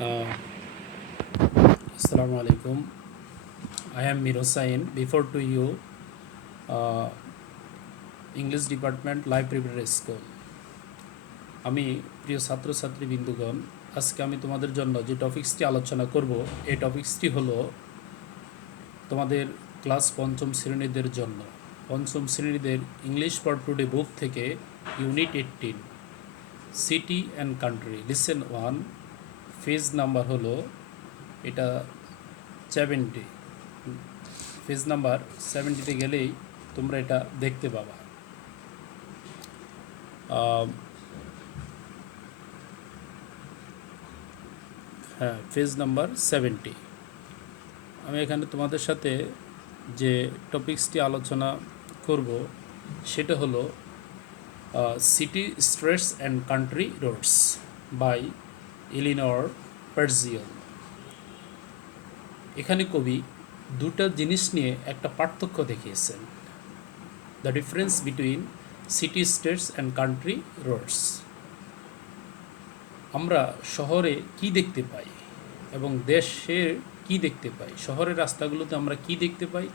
Uh, Assalamu alaikum. I am Mir Hossain. Before to you, uh, English Department Live Preparatory School. আমি প্রিয় ছাত্রছাত্রী বিন্দুগণ, আজকে আমি তোমাদের জন্য যে টপিক্সটি আলোচনা করব এই টপিক্সটি হলো তোমাদের ক্লাস পঞ্চম শ্রেণীদের জন্য পঞ্চম শ্রেণীদের ইংলিশ ফর টুডে বুক থেকে unit 18 city and country listen 1 page number হলো এটা 70 পেজ নাম্বার 70-তে গেলেই তোমরা এটা দেখতে পাবা। হ্যাঁ, পেজ নাম্বার 70। আমি এখানে তোমাদের সাথে যে টপিক্সটি আলোচনা করব সেটা হলো city streets and country roads by Eleanor Farjeon. এখানে কবি দুটো জিনিস নিয়ে একটা পার্থক্য দেখিয়েছেন, the difference between city states and country roads. আমরা শহরে কি দেখতে পাই এবং দেশের কি দেখতে পাই, শহরের রাস্তাগুলোতে আমরা কি দেখতে পাই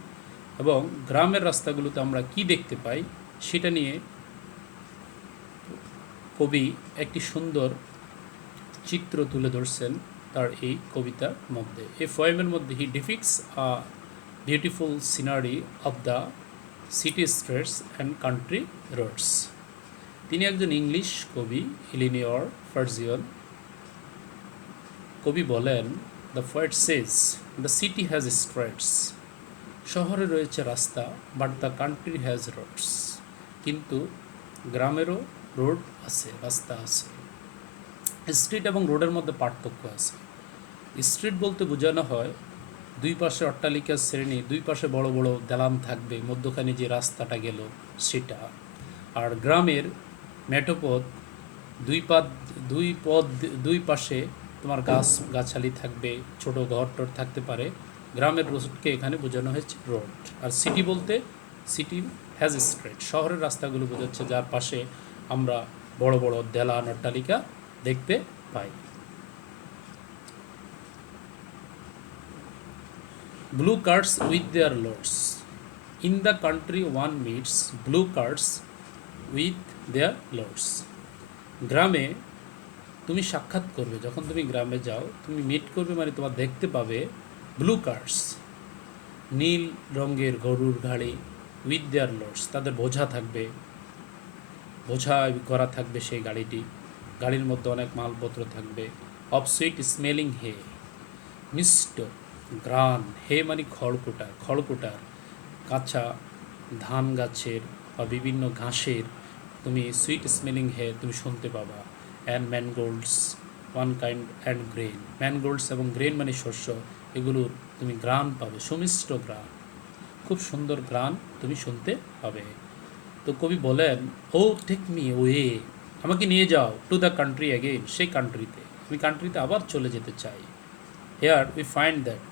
এবং গ্রামের রাস্তাগুলোতে আমরা কি দেখতে পাই, সেটা নিয়ে কবি একটি সুন্দর চিত্র তুলে ধরছেন তার এই কবিতার মধ্যে। এই পোয়েমের মধ্যে he depicts a beautiful scenery of the city streets and country roads. তিনি একজন ইংলিশ কবি, এলিনর পার্জিয়ান। কবি বলেন, the poet says the city has streets, শহরে রয়েছে রাস্তা, but the country has roads, কিন্তু গ্রামেরও রোড আছে, রাস্তা আছে। স্ট্রিট এবং রোডের মধ্যে পার্থক্য আছে। স্ট্রিট বলতে বোঝানো হয় দুই পাশে অট্টালিকার শ্রেণী, দুই পাশে বড় বড় দালান থাকবে, মধ্যখানে যে রাস্তাটা গেল সেটা। আর গ্রামের মেঠোপথ, দুই পাশে তোমার গাছালি থাকবে, ছোট ঘর টর থাকতে পারে। গ্রামের রোডকে এখানে বোঝানো হয়েছে রোড। আর সিটি বলতে সিটি হ্যাজ স্ট্রিট, শহরের রাস্তাগুলো বোঝাচ্ছে যার পাশে আমরা বড় বড় দেলান অট্টালিকা দেখতে পাই। Blue carts with their loads. In the country one meets blue carts with their loads. গ্রামে তুমি সাক্ষাৎ করবে, যখন তুমি গ্রামে যাও তুমি মিট করবে মানে তোমার দেখতে পাবে ব্লু কার্স, নীল রঙের গরুর গাড়ি, উইথ দেয়ার লোডস, তাদের বোঝা থাকবে, বোঝা করা থাকবে সেই গাড়িটি। গাড়ির মধ্যে অনেক মালপত্র থাকবে। অফ সুইট স্মেলিং হে, মিষ্ট গ্রান, হে মানে খড়কুটার কাঁচা ধান গাছের বা বিভিন্ন ঘাসের তুমি সুইট স্মেলিং হে তুমি শুনতে পাবা। And mangolds one kind and grain, mangolds এবং গ্রেন মানে শস্য, এগুলোর তুমি গ্রান পাবে, সুমিষ্ট গ্রান, খুব সুন্দর গ্রান তুমি শুনতে পাবে। তো কবি বলেন, ও টেক মি ওয়ে, আমাকে নিয়ে যাও, টু দ্য কান্ট্রি অ্যাগেন, সেই কান্ট্রিতে, আমি কান্ট্রিতে আবার চলে যেতে চাই। Here we find that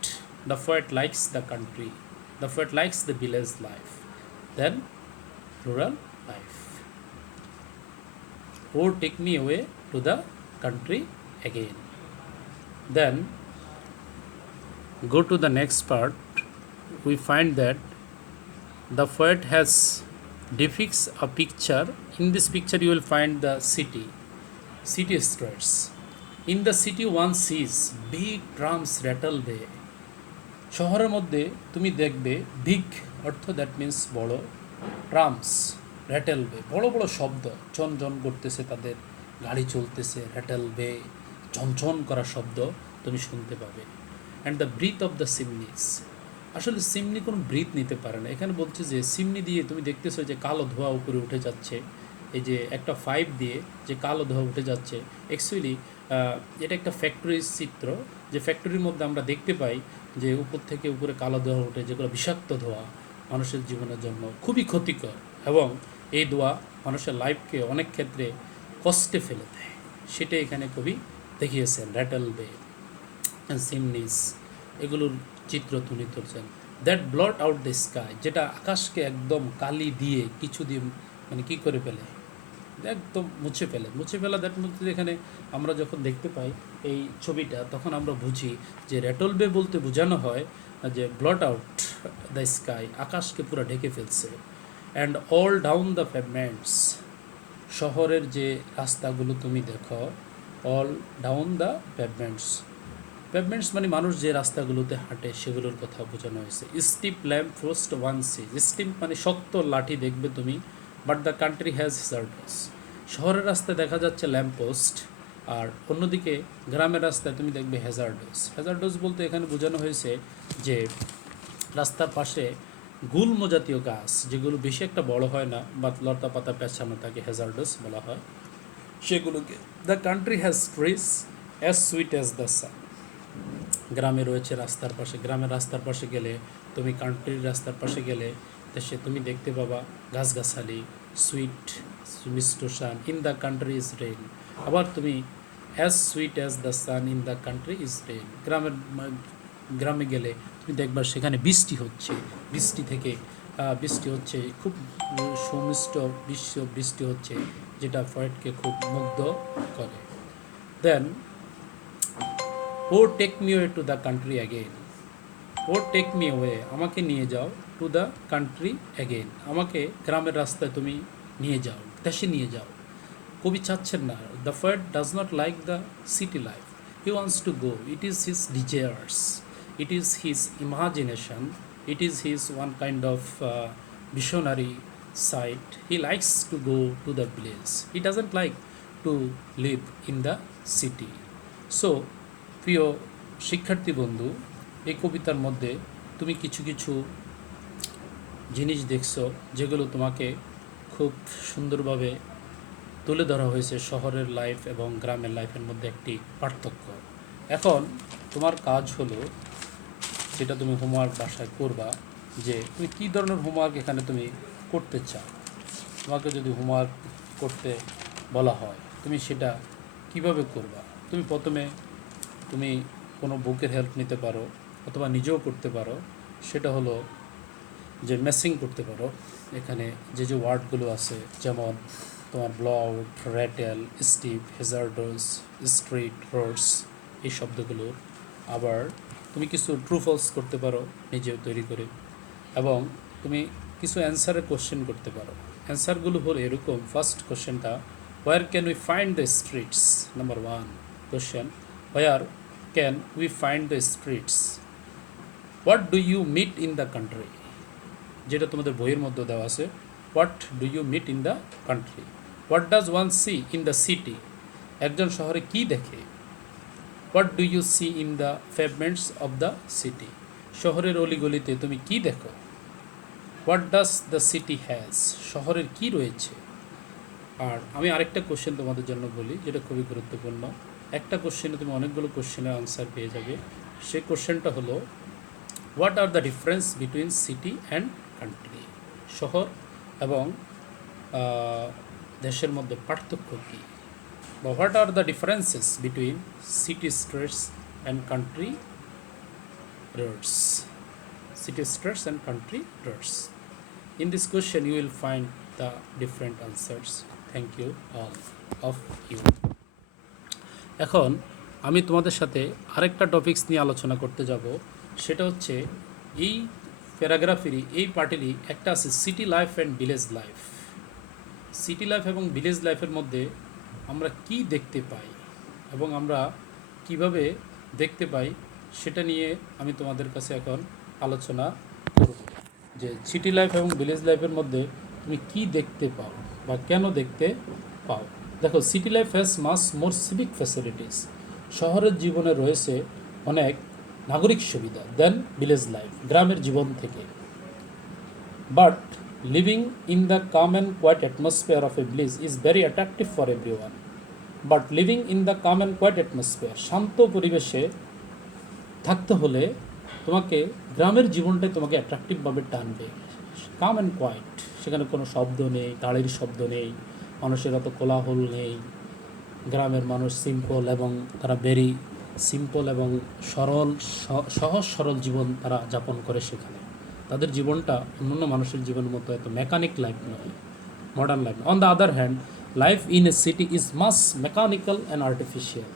the poet likes the country, the poet likes the village life, then rural life. Oh, take me away to the country again. Then go to the next part. We find that the poet has depicts a picture. In this picture, you will find the city streets. In the city one sees big drums rattle way. শহরের মধ্যে তুমি দেখবে big অর্থ that means বড়, drums rattle বে, বড় বড় শব্দ ঝনঝন করতেছে, তাদের গাড়ি চলতেছে, র্যাটেল বে ঝনঝন করা শব্দ তুমি শুনতে পাবে। And the breath of the chimneys, আসলে সিমনি কোনো ব্রিথ নিতে পারে না। এখানে বলছে যে সিমনি দিয়ে তুমি দেখতেছো যে কালো ধোঁয়া উপরে উঠে যাচ্ছে, এই যে একটা পাইপ দিয়ে যে কালো ধোঁয়া উঠে যাচ্ছে, অ্যাকচুয়ালি এটা একটা ফ্যাক্টরির চিত্র, যে ফ্যাক্টরির মধ্যে আমরা দেখতে পাই যে উপর থেকে উপরে কালো ধোঁয়া উঠে, যেগুলো বিষাক্ত ধোঁয়া, মানুষের জীবনের জন্য খুবই ক্ষতিকর, এবং এই ধোঁয়া মানুষের লাইফকে অনেক ক্ষেত্রে কষ্টে ফেলে দেয়, সেটা এখানে কবি দেখিয়েছেন। র্যাটেল বে, সিমনিস, এগুলোর চিত্র তুলে ধরছেন। That blot out the sky, যেটা আকাশকে একদম কালি দিয়ে কিছুদিন মানে কী করে ফেলে, একদম মুছে ফেলা দ্যাট মধ্যে এখানে আমরা যখন দেখতে পাই এই ছবিটা তখন আমরা বুঝি যে র্যাটল বে বলতে বোঝানো হয় যে ব্লট আউট দ্য স্কাই, আকাশকে পুরো ঢেকে ফেলছে, অ্যান্ড অল ডাউন দ্য পেভমেন্টস, শহরের যে রাস্তাগুলো তুমি দেখো, অল ডাউন দ্য পেভমেন্টস মানে মানুষ যে রাস্তাগুলোতে হাঁটে সেগুলোর কথা বোঝানো হয়েছে। Steep lamp post one sees, steep মানে শক্ত লাঠি দেখবে তুমি, but the country has hazards, শহরের রাস্তায় দেখা যাচ্ছে ল্যাম্প পোস্ট, আর অন্যদিকে গ্রামের রাস্তায় তুমি দেখবে হ্যাজার্ডস বলতে এখানে বোঝানো হয়েছে যে রাস্তার পাশে গুল্ম জাতীয় গাছ যেগুলো বেশি একটা বড় হয় না বা লতা পাতা পেঁচানো থাকে, হ্যাজার্ডস বলা হয় সেগুলোকে। The country has trees as sweet as the সান, গ্রামে রয়েছে রাস্তার পাশে, গ্রামের রাস্তার পাশে গেলে তুমি কান্ট্রির রাস্তার পাশে গেলে দেশে তুমি দেখতে পাবা গাছগাছালি, সুইট মিষ্ট sun, in the country is rain, আবার তুমি as sweet as the sun in the country is rain, গ্রামে গেলে তুমি দেখবা সেখানে বৃষ্টি হচ্ছে, বৃষ্টি হচ্ছে খুব সুমিষ্ট বৃষ্টি হচ্ছে, যেটা পয়েটকে খুব মুগ্ধ করে। Then O take me way to the country again, O take me way আমাকে নিয়ে যাও, টু দ্য কান্ট্রি অ্যাগেইন আমাকে গ্রামের রাস্তায় তুমি নিয়ে যাও, দেশে নিয়ে যাও। কবি চাচ্ছেন না, the poet does not like the city life, he wants to go, it is his desires, it is his imagination, it is his one kind of visionary side. He likes to go to the village. He doesn't like to live in the city. So, প্রিয় শিক্ষার্থী বন্ধু, এই কবিতার মধ্যে তুমি কিছু কিছু জিনিস দেখছো যেগুলো তোমাকে খুব সুন্দরভাবে তুলে ধরা হয়েছে শহরের লাইফ এবং গ্রামের লাইফের মধ্যে একটি পার্থক্য। এখন তোমার কাজ হলো, যেটা তুমি হোমওয়ার্ক বাসায় করবা, যে তুমি কী ধরনের হোমওয়ার্ক এখানে তুমি করতে চাও। তোমাকে যদি হোমওয়ার্ক করতে বলা হয় তুমি সেটা কিভাবে করবা। তুমি প্রথমে তুমি কোনো বুকের হেল্প নিতে পারো অথবা নিজেও করতে পারো, সেটা হলো যে ম্যাচিং করতে পারো। এখানে যে যে ওয়ার্ডগুলো আছে, যেমন তোমার blowout, rattle, steep, hazards, street, roads, এই শব্দগুলো। আবার তুমি কিছু ট্রু ফলস করতে পারো নিজেও তৈরি করে, এবং তুমি কিছু অ্যান্সারের কোশ্চেন করতে পারো। অ্যান্সারগুলো হলো এরকম, ফার্স্ট কোশ্চেনটা, where can we find the streets, number 1 question, where can we find the streets, what do you meet in the country, যেটা তোমাদের বইয়ের মধ্যে দেওয়া আছে, what do you meet in the country, what does one see in the city, একজন শহরে কি দেখে, what do you see in the pavements of the city, শহরের অলিগলিতে তুমি কি দেখো, what does the city has, শহরের কি রয়েছে। আর আমি আরেকটা কোশ্চেন তোমাদের জন্য বলি যেটা খুবই গুরুত্বপূর্ণ, একটা কোশ্চেনে তুমি অনেকগুলো কোশ্চেনের আনসার পেয়ে যাবে। সেই কোশ্চেনটা হলো, what are the difference between city and country, শহর এবং দেশের মধ্যে পার্থক্য কী, বা what are the differences between city streets and country roads, city streets and country roads. In this question you will find the different answers. Thank you all of you. এখন আমি তোমাদের সাথে আরেকটা টপিকস নিয়ে আলোচনা করতে যাব, সেটা হচ্ছে এই প্যারাগ্রাফেরই এই পার্টেরই একটা আছে city life and village life. City life এবং ভিলেজ লাইফের মধ্যে আমরা কি দেখতে পাই এবং আমরা কিভাবে দেখতে পাই সেটা নিয়ে আমি তোমাদের কাছে এখন আলোচনা করব, যে সিটি লাইফ এবং ভিলেজ লাইফের মধ্যে তুমি কি দেখতে পাও বা কেন দেখতে পাও। দেখো, city life has much more civic facilities, শহরের জীবনে রয়েছে অনেক নাগরিক সুবিধা দেন ভিলেজ লাইফ, গ্রামের জীবন থেকে। But living in the calm and quiet atmosphere of a village is very attractive for everyone. But living in the calm and quiet atmosphere, শান্ত পরিবেশে থাকতে হলে তোমাকে গ্রামের জীবনটাই তোমাকে অ্যাট্রাকটিভভাবে টানবে। কাম অ্যান্ড কোয়াইট, সেখানে কোনো শব্দ নেই, গাড়ির শব্দ নেই, মানুষের অত কোলাহল নেই। গ্রামের মানুষ সিম্পল এবং তারা ভেরি সিম্পল এবং সহজ সরল জীবন তারা যাপন করে সেখানে। তাদের জীবনটা অন্যান্য মানুষের জীবনের মতো এত মেকানিক লাইফ নয়, modern life. On the other hand life in a city is much mechanical and artificial.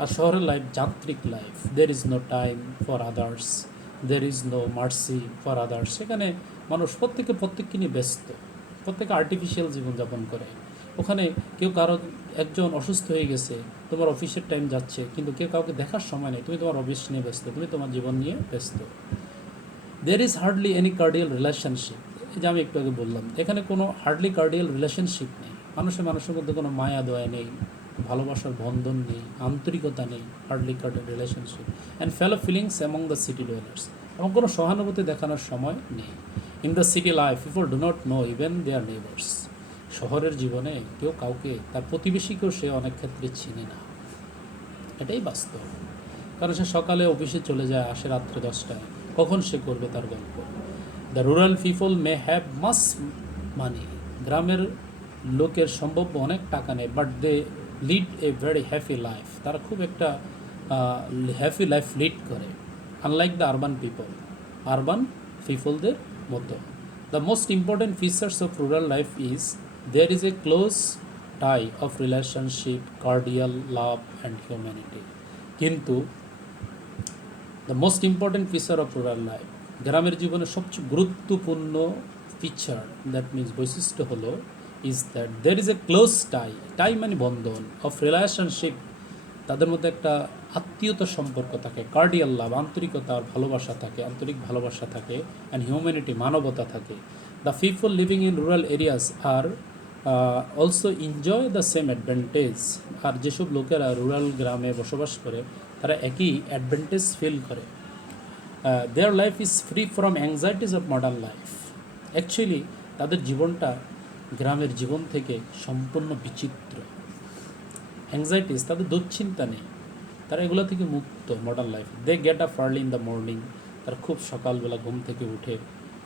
আর শহরের লাইফ যান্ত্রিক life. There is no time for others, there is no mercy for others. সেখানে মানুষ প্রত্যেককে নিয়ে ব্যস্ত, প্রত্যেকে আর্টিফিশিয়াল জীবনযাপন করে। ওখানে কেউ কারো একজন অসুস্থ হয়ে গেছে, তোমার অফিসের টাইম যাচ্ছে, কিন্তু কেউ কাউকে দেখার সময় নেই, তুমি তোমার অফিস নিয়ে ব্যস্ত, তুমি তোমার জীবন নিয়ে ব্যস্ত। There is hardly any cardial relationship. এই যে আমি একটু আগে বললাম, এখানে কোনো হার্ডলি কার্ডিয়াল রিলেশনশিপ নেই। মানুষের মধ্যে কোনো মায়া দয়া নেই, ভালোবাসার বন্ধন নেই, আন্তরিকতা নেই, hardly cordial relationship and fellow feelings among the city dwellers. এবং কোনো সহানুভূতি দেখানোর সময় নেই। In the city life people do not know even their neighbours. শহরের জীবনে কেউ কাউকে, তার প্রতিবেশীকেও সে অনেক ক্ষেত্রে চিনে না। এটাই বাস্তব। কারণ সে সকালে অফিসে চলে যায়, আসে রাত্রে 10টায়, কখন সে করবে তার গল্প। The rural people may have much money. গ্রামের লোকের সম্ভব্য অনেক টাকা নেই, but they lead a very happy life. তারা খুব একটা হ্যাপি লাইফ লিড করে, আনলাইক দ্য আরবান পিপলদের মতো। The most important features of rural life is there is a close tie of relationship, cordial love and humanity. কিন্তু the most important feature of rural life, গ্রামের জীবনের সবচেয়ে গুরুত্বপূর্ণ feature, that means বৈশিষ্ট্য হলো, is that there is a close tie মানে বন্ধন, of relationship, তাদের মধ্যে একটা আত্মীয়তার সম্পর্ক থাকে, কার্ডিয়াল লাভ আন্তরিকতা আর ভালোবাসা থাকে, আন্তরিক ভালোবাসা থাকে, অ্যান্ড হিউম্যানিটি মানবতা থাকে। The people living in rural areas are also enjoy the same advantage. আর যেসব লোকেরা রুরাল গ্রামে বসবাস করে তারা একই অ্যাডভান্টেজ ফিল করে। Their life is free from anxieties of modern life. Actually তাদের জীবনটা গ্রামের জীবন থেকে সম্পূর্ণ বিচিত্র। অ্যাংজাইটিস, তাদের দুশ্চিন্তা নেই, তারা এগুলো থেকে মুক্ত modern life. They get up early in the morning, তারা খুব সকালবেলা ঘুম থেকে উঠে,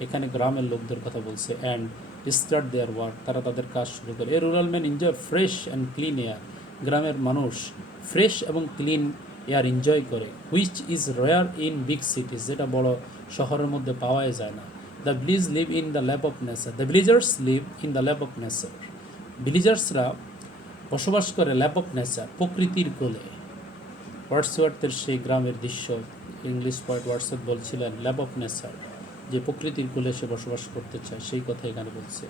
এখানে গ্রামের লোকদের কথা বলছে, অ্যান্ড স্টার্ট দেয়ার ওয়ার্ক, তারা তাদের কাজ শুরু করে। A rural man enjoy fresh and clean air. গ্রামের মানুষ ফ্রেশ এবং ক্লিন এয়ার এনজয় করে, which is rare in big cities, যেটা বড় শহরের মধ্যে পাওয়াই যায় না। The village live in the lap of nature, the villagers live in the lap of nature. ভিলেজার্সরা বসবাস করে ল্যাপ অফ নেচার, প্রকৃতির কোলে। ওয়ার্ডসওয়ার্থের সেই গ্রামের দৃশ্য, ইংলিশ পোয়েট ওয়ার্ডসওয়ার্থ বলছিলেন ল্যাপ অফ নেচার, যে প্রকৃতির কোলে সে বসবাস করতে চায়, সেই কথা এখানে বলছে।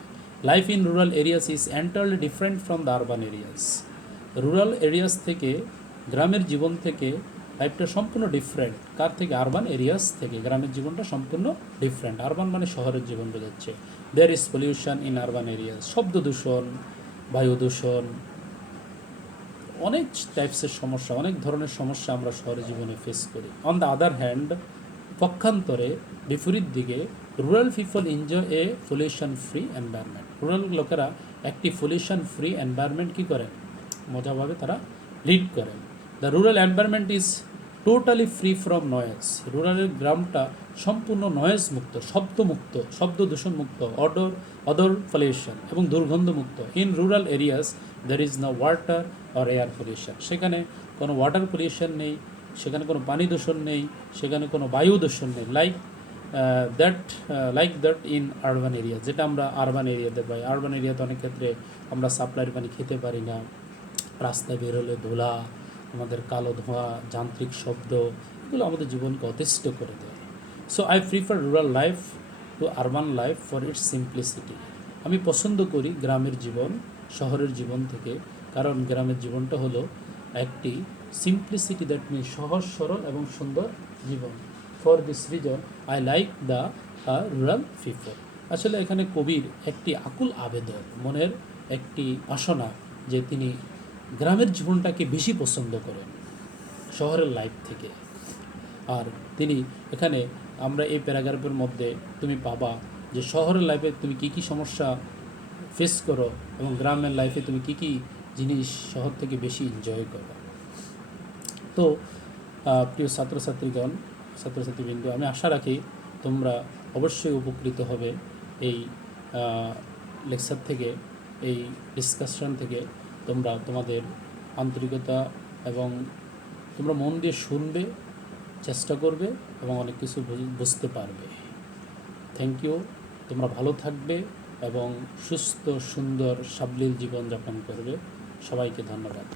Life in rural areas is entirely different from the urban areas. Rural areas থেকে, গ্রামের জীবন থেকে লাইফটা সম্পূর্ণ ডিফারেন্ট। কার থেকে? আরবান এরিয়াস থেকে গ্রামের জীবনটা সম্পূর্ণ ডিফারেন্ট। আরবান মানে শহরের জীবন বোঝাচ্ছে। There is pollution in urban areas, শব্দ দূষণ, বায়ু দূষণ, অনেক টাইপসের সমস্যা, অনেক ধরনের সমস্যা আমরা শহরের জীবনে ফেস করি। অন দ্য আদার হ্যান্ড, পক্ষান্তরে বিপরীত দিকে, rural people enjoy a pollution free environment. Rural লোকেরা একটি পলিউশন ফ্রি এনভায়রনমেন্ট কী করেন? মজাভাবে তারা লিড করেন। The rural environment is totally free from noise. রুরালের গ্রামটা সম্পূর্ণ নয়েজ মুক্ত, শব্দমুক্ত, শব্দ দূষণমুক্ত, অদর পলিউশন এবং দুর্গন্ধমুক্ত। In rural areas there is no water or air pollution. সেখানে কোনো ওয়াটার পলিউশন নেই, সেখানে কোনো পানি দূষণ নেই, সেখানে কোনো বায়ু দূষণ নেই, like that in urban area, যেটা আমরা আরবান এরিয়াতে পাই। আরবান এরিয়াতে অনেক ক্ষেত্রে আমরা সাপ্লাইয়ের পানি খেতে পারি না, রাস্তায় বেরোলে ধুলা, আমাদের কালো ধোঁয়া, যান্ত্রিক শব্দ, এগুলো আমাদের জীবনকে অতিষ্ঠ করে দেয়। So I prefer rural life to urban life for its simplicity. আমি পছন্দ করি গ্রামের জীবন শহরের জীবন থেকে, কারণ গ্রামের জীবনটা হলো একটি সিম্পলিসিটি, দ্যাট মিনস সহজ সরল এবং সুন্দর জীবন। For this reason I like the rural people. আসলে এখানে কবির একটি আকুল আবেদন, মনের একটি বাসনা, যে তিনি গ্রামের জীবনটাকে বেশি পছন্দ করেন শহরের লাইফ থেকে। আর তিনি এখানে, আমরা এই প্যারাগ্রাফের মধ্যে তুমি পাবা যে শহরের লাইফে তুমি কী কী সমস্যা ফেস করো এবং গ্রামের লাইফে তুমি কী কী জিনিস শহর থেকে বেশি এনজয় করো। তো প্রিয় ছাত্রছাত্রীবৃন্দ, আমি আশা রাখি তোমরা অবশ্যই উপকৃত হবে এই লেকচার থেকে, এই ডিসকাশন থেকে। তোমরা তোমাদের আন্তরিকতা এবং তোমরা মন দিয়ে শুনবে, চেষ্টা করবে এবং অনেক কিছু বুঝতে পারবে। Thank you. তোমরা ভালো থাকবে, এবং সুস্থ সুন্দর সাবলীল জীবনযাপন করবে। সবাইকে ধন্যবাদ।